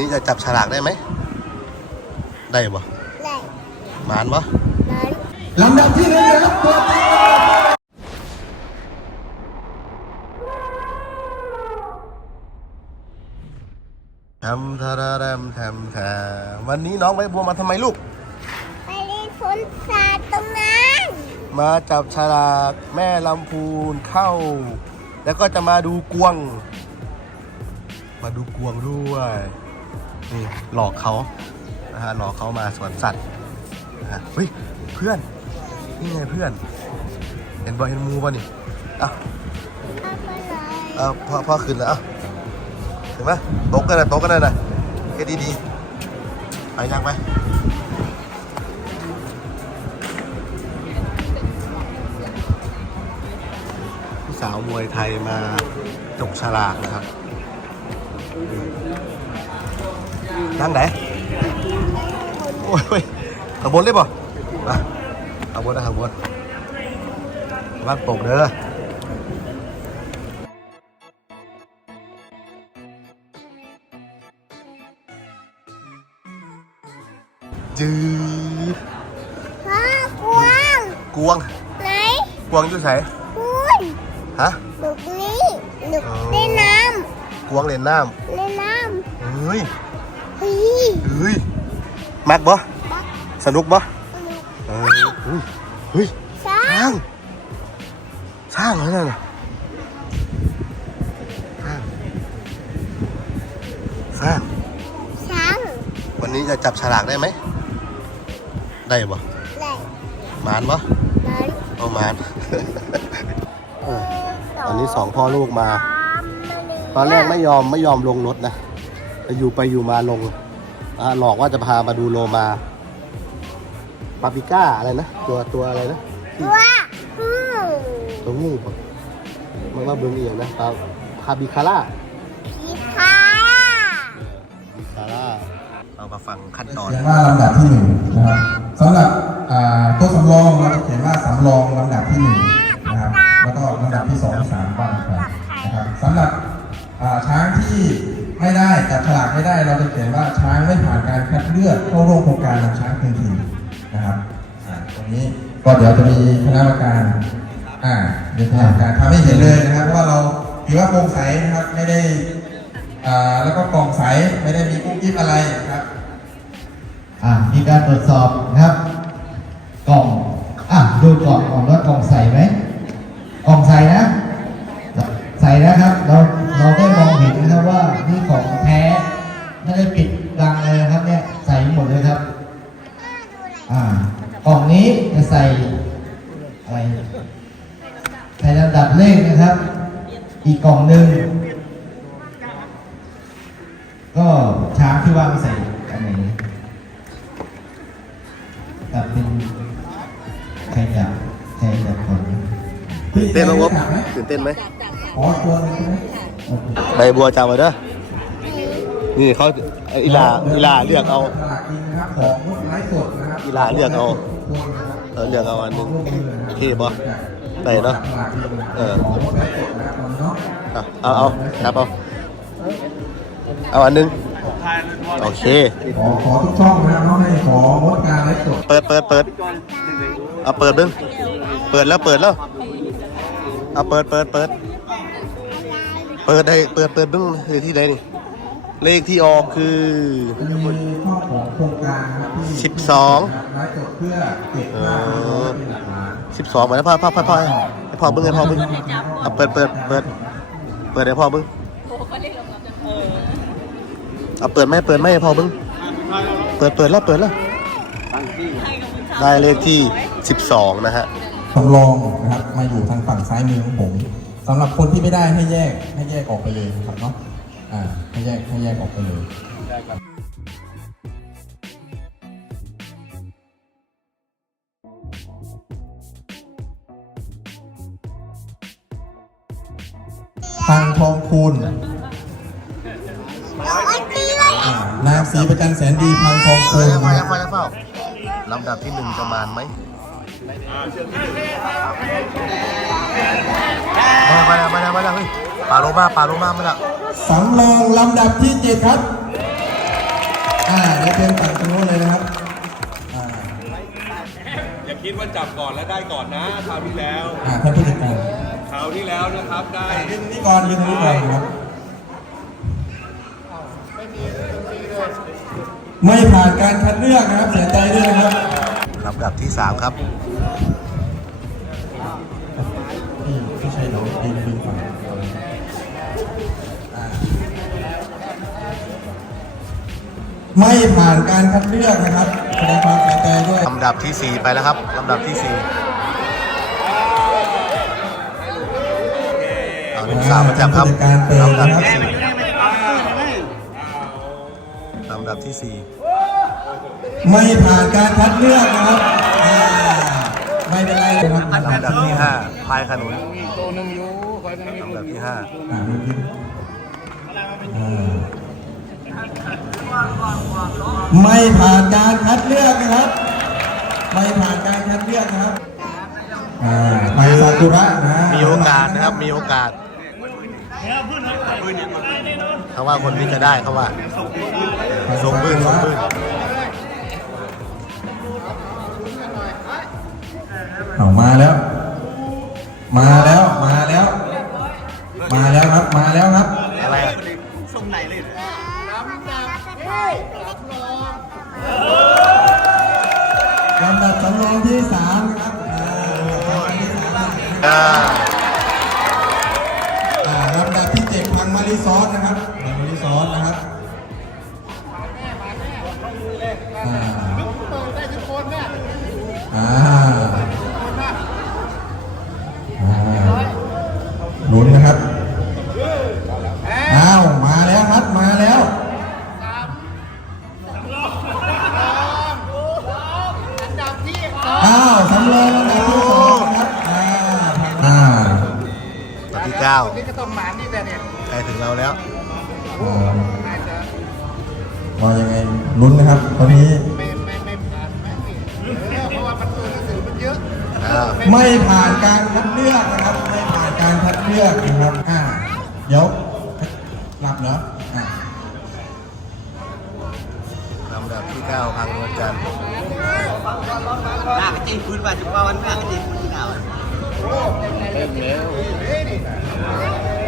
นี้จะจับฉลากได้ไหม ได้บ่ได้หมานบ่นั้นลำดับที่หนึ่งนะครับตัวจริงทำทาราแรมแทมแทมวันนี้น้องใบบัวมาทำไมลูก ไปเล่นฝนสาดตรงนั้นมาจับฉลากแม่ลำพูนเข้า แล้วก็จะมาดูกวง มาดูกวงด้วย นี่หลอกเขานะฮะหลอกเขามาสวนสัตว์นะฮะเฮ้ยเพื่อนนี่ไงเพื่อน เห็นบอเห็นมูป่ะนี่อะเอาไปเลยเอาพ่อพ่อขึ้นแล้วอะเห็นไหมตกกันนะตกกันนะนะแค่ดีๆไปยังไปผู้สาวมวยไทยมาจกฉลากนะครับ นั่งไหนโอ้ยโอ้ยขับบนเลยป่ะมาขับบนนะขับบนว่างตกเด้อจืดฮะกวางกวงไหนกวงอยู่ไสคุณฮะหนุกนี้หนุกอ๋อเล่นน้กวงเล่นน้ำเล่นน้ำเฮ้ยำ เฮ้ยเฮ้ยมักบ่บักสนุกบ่สนุกเออเฮ้ยเฮ้ยช้าสร้างสร้างเหรอเนี่ยน่ะสร้างสร้างช้างวันนี้จะจับฉลากได้ไหมได้บ่ไหลหมานบ่นั้นเอาหมานเอออันนี้สองพ่อลูกมา ตอนแรกไม่ยอมไม่ยอมลงรถนะแต่อยู่ไปอยู่มาลงอ่า หลอกว่าจะพามาดูโลมาปาปิก้าอะไรนะ ตัวตัวอะไรนะที่ตัวอืมตัวงูปะมันว่าเบิ้งเอียงนะปาคาบิคาร่าพีคาบิคาร่าเรามาฟังขั้นตอนเขียนว่าลำดับที่หนึ่งนะครับสำหรับอ่าตัวสำรองเราจะเขียนว่าสำรองลำดับที่หนึ่งนะครับแล้วก็ลำดับที่สองที่สามบ้างไปนะครับสำหรับอ่าช้างที่ ไม่ได้จับฉลากไม่ได้เราจะเขียนว่าช้างไม่ผ่านการคัดเลือกเข้าร่วมโครงการนำช้างคืนถิ่นนะครับตรงนี้ก็เดี๋ยวจะมีคณะกรรมการอ่าเดี๋ยวคณะกรรมการทำให้เห็นเลยนะครับเพราะว่าเราถือว่าโปร่งใสนะครับไม่ได้อ่าแล้วก็กล่องใสไม่ได้มีกุ๊กกิ๊บอะไรนะครับอ่ามีการตรวจสอบนะครับ กล่องอะดูกล่องก่อนว่ากล่องใส่ไหมกล่องใส่นะ ใส่นะครับเราเราได้มองเห็นนะครับว่านี่ของแท้ไม่ได้ปิดดังเลยนะครับเนี่ยใส่หมดเลยครับอ่ากล่องนี้จะใส่อะไรใส่ลำดับเลขนะครับ อีกกล่องหนึ่งก็ช้างที่วางใส่อันไหนกับเป็นใครจับใครจับก่อนตื่นเต้นไหมวบตื่นเต้นไหม ขอตัวหนึงใช่ไหมใบบัวจำไว้เด้อนี่เขาอีหลาอีหลาเลือกเอาสลากจริงนะครับของงดไลฟ์สดนะครับอีหลาเลือกเอาทุกคนนะครับเออเลือกเอาอันหนึงร่วมมือนะครับเท่ปะได้เนอะสลากจริงเออของงดไลฟ์สดนะครับตอนนี้เนาะอะเอาเอาครับเอาเอาอันหนึงโอเคขอขอทุกช่องนะครับเนาะให้ของดการไลฟ์สดเปิดเปิดเปิดเอาเปิดดึงเปิดแล้วเปิดแล้วเอาเปิดเปิดเปิดเปิดได้เปิดเปิดดึงคือที่ไหนนี่ เลขที่ออกคือมีข้อของโครงการครับที่สิบสองสิบสองมาแล้วพ่อพ่อพ่อพ่อให้พ่อบึ้งให้พ่อบึ้งเอาเปิดเปิดเปิดเปิดให้พ่อบึ้งเอาเปิดไหมเปิดไหมให้พ่อบึ้งเปิดเปิดแล้วเปิดแล้วได้เลขที่สิบสองนะฮะสำรองนะครับมาอยู่ทางฝั่งซ้ายมือของผมำหรับคนที่ไม่ได้ให้แยกให้แยกออกไปเลยนะครับเนาะอ่าให้แยกให้แยกออกไปเลยพังทองคูณเอาอันนี้เลยอ่านางสีประจันแสนดีพังทองคูณยังไงนะยัคงรับไงยังเฝ้าลำดับที่หนึ่งจะมานไหม มาแล้วมาแล้วมาแล้วเฮ้ยปลาโลมาปลาโลมามาแล้วสำรองลำดับที่เจ็ดครับ อ่าเดี๋ยวเป็นฝั่งตรงโน้นเลยนะครับอ่าอย่าคิดว่าจับก่อนแล้วได้ก่อนนะคราวที่แล้วอ่าท่านผู้จัดการคราวที่แล้วนะครับได้ยืนตรงนี้ก่อนยืนตรงนี้ก่อนครับไม่ผ่านการคัดเลือกนะครับเสียใจด้วยนะครับลำดับที่ 3 ครับ ไม่ผ่านการคัดเลือกนะครับแสดงความเสียใจด้วยลำดับที่ 4 ไปแล้วครับลำดับที่4เอาลูกสาวมาจับครับผู้จัดการเปิดลำดับที่นะครับ4ลำดับที่ไม่ผ่านการคัดเลือกนะครับอ่าไม่เป็นไรนะครับ4ลำดับที่5พายขนุนลำดับที่อ่าดูดิอ่า ไม่ผ่านการคัดเลือกนะครับ ไม่ผ่านการคัดเลือกนะครับอ่าไปซากุระนะ5มีโอกาสนะครับ มีโอกาสเขาว่าคนนี้จะได้เขาว่าทรงพื้นทรงพื้น นะครับพังมาริซอสนะครับอ่าอ่าอ่าลุ้นนะครับ อ้าว มาแล้วครับ มาแล้ว อ้าวสำรองลำดับที่สองนะครับอ่าอ่าลำดับที่9ใกล้ถึง เราแล้วว่ายังไงลุ้นนะครับตอนนี้อ่าไม่ผ่านการคัดเลือกนะครับ ไม่ผ่านการคัดเลือกนะครับอ่าเดี๋ยวหลับเหรออ่าลำดับที่9พังนวลจันทร์หน้ากระจีพื้นว่าจะว่าวันหน้ากระจีพื้นที่หนาววั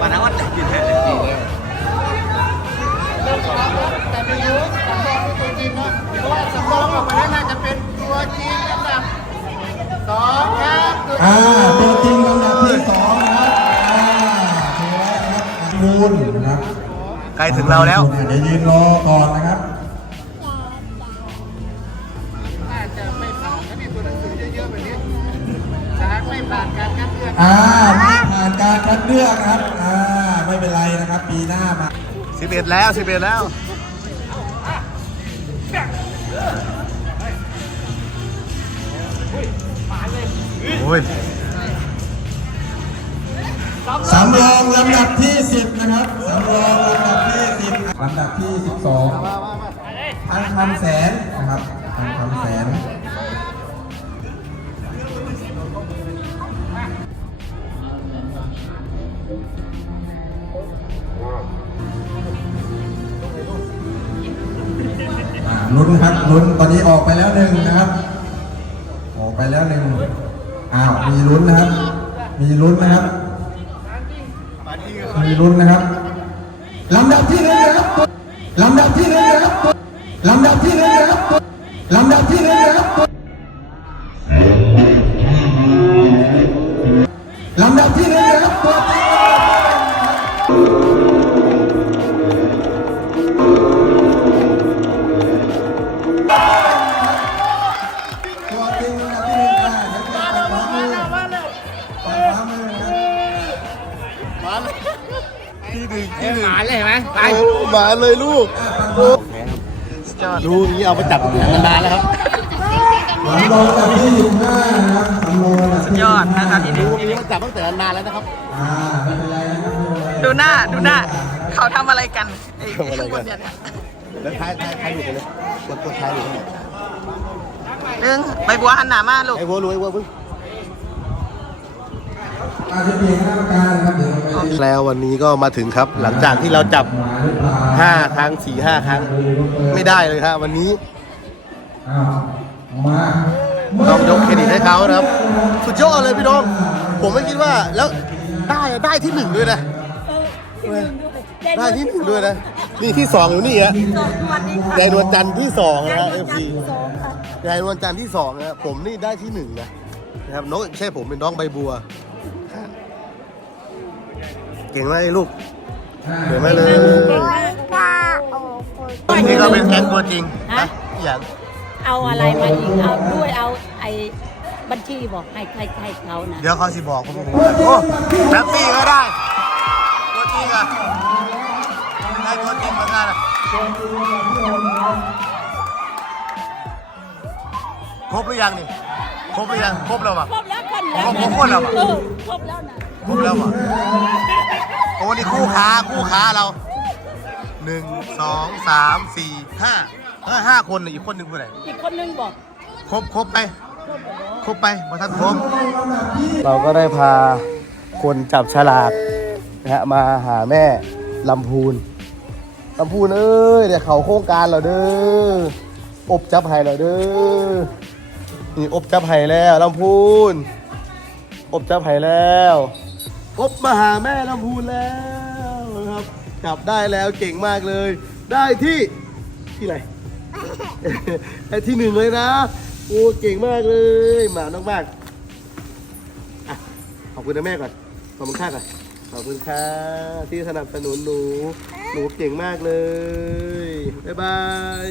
วันนั้นวันจะกินแทนจะกินเลยแต่ไม่รู้สำรองเป็นตัวจริงนะเพราะว่าสำรองออกมาแล้วน่าจะเป็นตัวจริงลำดับสองครับตัวจริอ่างตัวจริงลำดับที่สองนะครับอ่าถือไว้นะครับมูลนะครับใกล้ถึงเราแล้ว เดี๋ยวยืนรอก่อนนะครับ ไรนะครับปีหน้ามา11แล้ว11แล้วโอ้ยสำรองลำดับที่ 10 นะครับสำรองลำดับที่ 10ลำดับที่ 12ทางคำแสนนะครับทางคำแสน ลุ้นครับลุ้นตอนนี้ออกไปแล้วหนึ่งนะครับ ออกไปแล้วหนึ่งอ้าวมีลุ้นนะครับ มีลุ้นนะครับมีลุ้นนะครับลำดับที่หนึ่งนะครับลำดับที่หนึ่งนะครับลำดับที่หนึ่งนะครับลำดับที่หนึ่งนะครับลำดับที่หนึ่งนะครับ หนึ่งที่หนึ่งหาเลยไหมไปโอ้มาเลยลูกดูอย่างนี้เอาไปจับนานแล้วครับสำรองจากที่สิบห้านะครับสำรองจากที่ยอดนะครับทีนี้ดูนี้เขาจับตั้งแต่นานแล้วนะครับ อ่าไม่เป็นไรนะครับไม่เป็นไรดูหน้าดูหน้า เขาทำอะไรกันไอ้ทำอะไรกัน ข้างบเนี่ยเนี่ยแล้วท้ายท้ายท้ายหลุดกันเลยกดกดท้ายหลุดกันเลยหนึ่งใบบัวหันหน้ามาลูกไอ้วัวรวยวัวพึ่งอาจจะเปลี่ยนคณะกรรมการนะครับเดี๋ยวเราไป แล้ววันนี้ก็มาถึงครับหลังจากที่เราจับ 5 ครั้ง 4 5 ครั้ง ไม่ได้เลยครับวันนี้อ้าวมาต้องยกเครดิตให้เขานะครับ สุดยอดเลยพี่น้อง ผมไม่คิดว่าแล้วได้อะได้ที่หนึ่งด้วยนะได้ที่หนึ่งด้วยนะนี่ที่สองอยู่นี่ฮะยายนวลจันทร์ที่สองนะฮะเอฟซียายนวลจันทร์ที่สองนะผมนี่ได้ที่หนึ่งนะนะครับน้องไม่ใช่ผมเป็นน้องใบบัว เก่งมากเลยลูกเก่งมากเลยค่ะโอ้โหนี่ก็เป็นแก๊งตัวจริงนะอย่างเอาอะไรมาอีกเอาด้วยเอาไอ้บัญชีบอกให้ใครใครเขานะเดี๋ยวเขาสิบอกผมโอ้แท็กซี่ก็ได้ตัวจริงอะได้ตัวจริงเหมือนกันอะครบหรือยังนี่ครบหรือยังครบแล้วป่ะครบแล้วคนครบครบคนแล้วเหรอเออครบแล้วนะครบแล้วป่ะโอ้นี่คู่ค้าคู่ค้าเราหนึ่งสองสามสี่ห้าเออห้าคนน่ะอีกคนหนึ่งผู้ไหนอีกคนนึงบอกครบครบไป ครบไปมาทันครบเราก็ได้พาคนจับฉลากนะฮะมาหาแม่ลำพูนลำพูนเอ้ยเดี๋ยวเขาโครงการเราเด้ออบจับไห้เราเด้อนี่อบจับไห้แล้วลำพูนอบจับไห้แล้ว อบมาหาแม่ลำพูนแล้วนะครับจับได้แล้วเก่งมากเลย ได้ที่ที่ไหนไอ้ที่หนึ่งเลยนะโอ้เก่งมากเลยหมานองมากอะขอบคุณนะแม่ก่อนขอบคุณค่าก่อนขอบคุณค่ะที่สนับสนุนหนู หนูเก่งมากเลย บ๊ายบาย